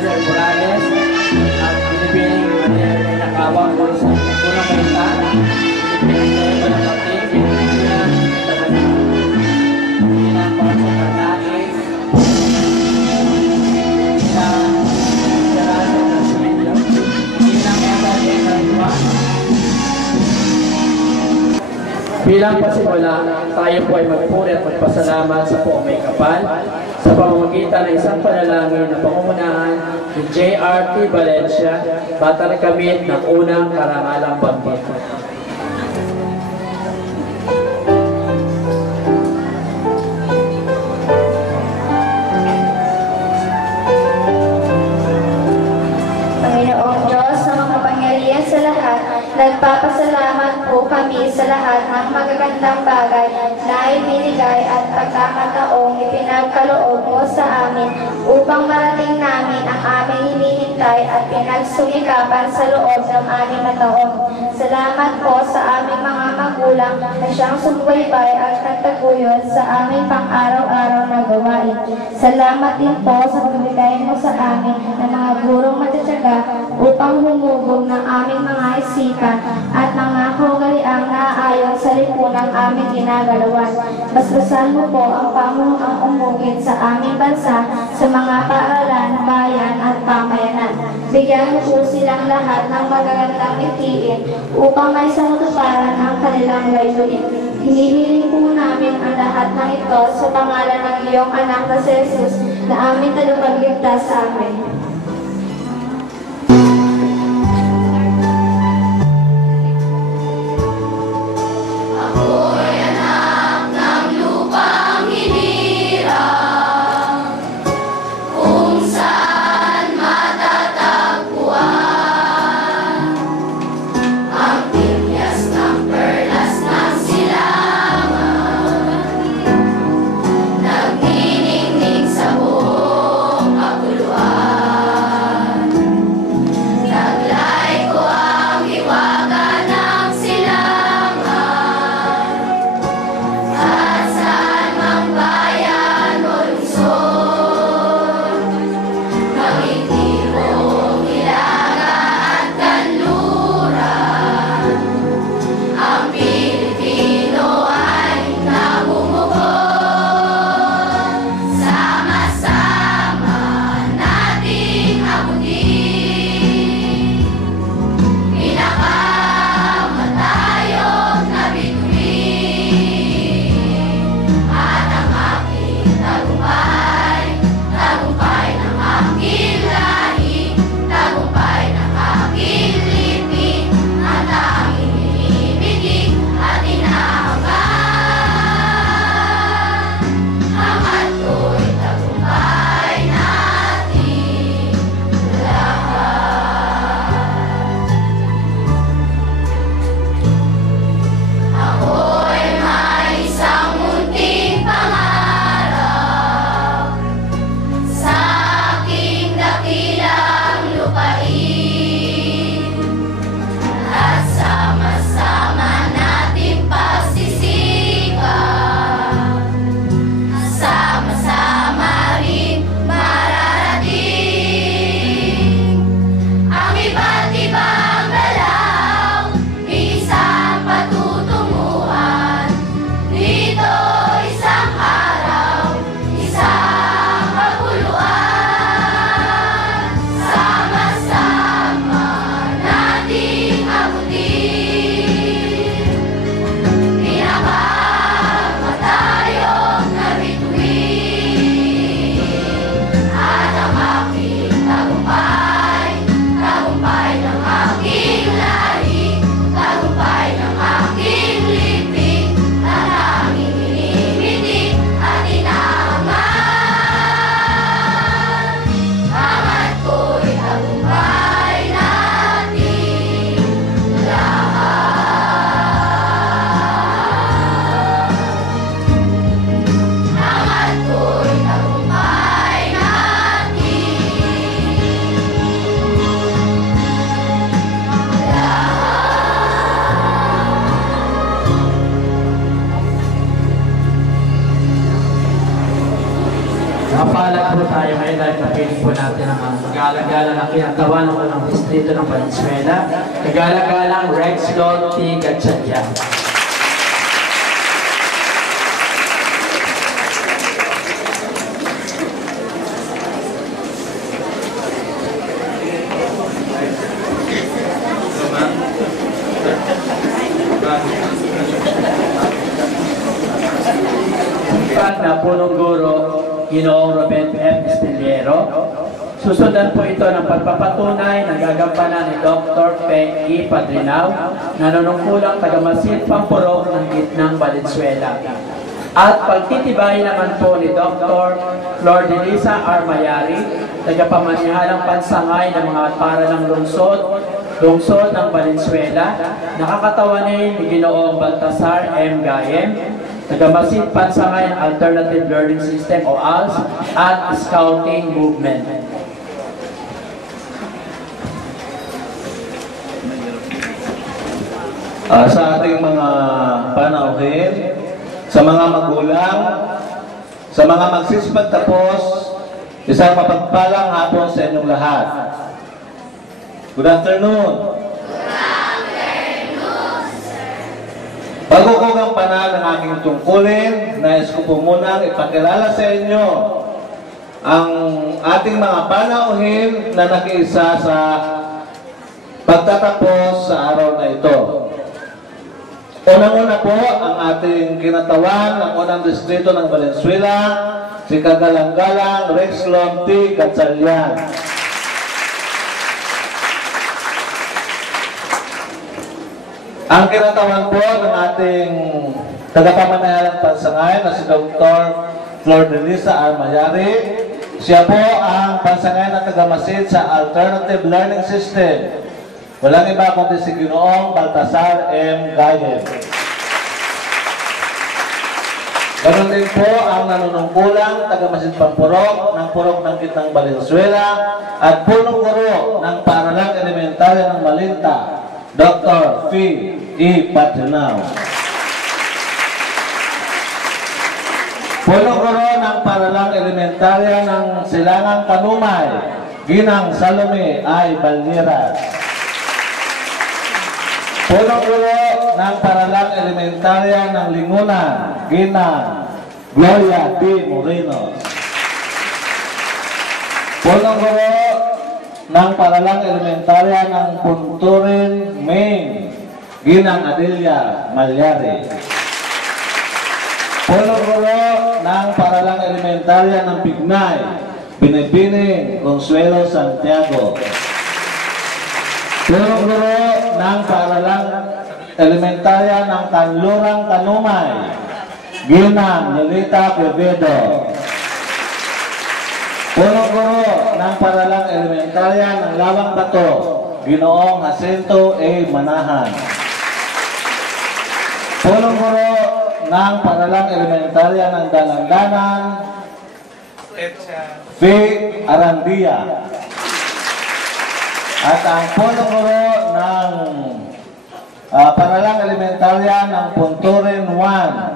Eliezer Morales at binibining Manila Nakawang mo sa unang kainta. Binibining ko ng kapatid, binibining bilang mga sa pagkain, bilang sarasa ng similyo, bilang bilang pasimula, tayo po ay magpuri at magpasalamat sa poong may kapal sa pamamagitan ng isang panalangin na pangunahan ni J.R.T. Valencia, Batang Kamit ng unang karangalang banggit. Panginoong Diyos na makapangyarihan sa lahat, nagpapasalamat po kami sa lahat ng magagandang bagay na ibinigay at pagkakataong ipinagkaloob mo sa amin upang marating namin ang aming hinihintay at pinagsumikapan sa loob ng 6 na taon. Salamat po sa aming mga magulang na siyang sumubaybay at nagtaguyod sa aming pang-araw-araw na gawain. Salamat din po sa pagbibigay mo sa amin ng mga gurong matatyaga upang humugog ng aming mga isipan at mga kaugaliang naaayon sa lipunang aming ginagalawan. Basbasan mo po ang pamunuang umugit sa aming bansa sa mga paaralan, bayan at pamayanan. Bigyan mo po silang lahat ng magagandang itiin upang may sanutuparan ang kanilang layunin. Hinihiling po namin ang lahat ng ito sa pangalan ng iyong anak na si Jesus na aming tagapagligtas sa amin. Nagniningning sa buong kapuluan. Mapalad po tayo ngayon dahil kapiling po natin ang kagala-gala ng kinatawa ng unang distrito ng Valenzuela, kagala-galang Rex Lord T. Gatchalian. Na punong guro, Ginoong Ruben F. Estillero. Susundan po ito ng pagpapatunay na gagampanan ni Dr. Peng E. Padrinao, nanunungkulang tagamasid Pampurok ng Gitnang Valenzuela. At pagtitibayin naman po ni Dr. Flor de Lisa R. Mayari, tagapamanihalang pansangay ng mga paralang lungsod ng Valenzuela, nakakatawanin ni Ginoong Baltasar M. Gayem, tagamasid pansangay ng Alternative Learning System o ALS at Scouting Movement. Sa ating mga panauhin, sa mga magulang, sa mga magsisipagtapos, isang mapagpalang hapon sa inyong lahat. Good afternoon. Bago ko gampanan ang aking tungkulin, nais ko po munang ipakilala sa inyo ang ating mga panauhin na nakiisa sa pagtatapos sa araw na ito. Unang-una po ang ating kinatawan ng unang distrito ng Valenzuela, si kagalang-galang Rex Lord T. Gatchalian. Ang kinatawan po ng ating tagapamanayalang pansangay na si Dr. Flor de Lisa R. Mayari, siya po ang pansangay na tagamasid sa Alternative Learning System. Walang iba kundi si Ginoong Baltasar M. Gayem. Ganon din po ang nanunungkulang tagamasid Pampurok ng Purok ng Gitnang Valenzuela at punong guro ng Paaralang Elementarya ng Malinta, Dr. P. E. Padrinao. Punong guro ng Paaralang Elementarya ng Silangang Kanumay, Ginang Salome I. Balderas. Punong guro ng Paaralang Elementarya ng Lingunan, Ginang Gloria D. Moreno. Punong guro ng Paaralang Elementarya ng Punturin, Maine, Ginang Adelia Malyari. Punong guro ng Paaralang Elementarya ng Pignay, Binibining Consuelo Santiago. Punong guro ng Paaralang Elementarya ng Kanlurang Kanumay, Ginang Nelita Quevedo. Punong guro ng Paaralang Elementarya ng Lawang Bato, Ginoong Jacinto A. Manahan. Punong guro ng Paaralang Elementarya ng Dalandanan, F. Arandia. At ang punong guro ng Paaralang Elementarya ng Punturin 1,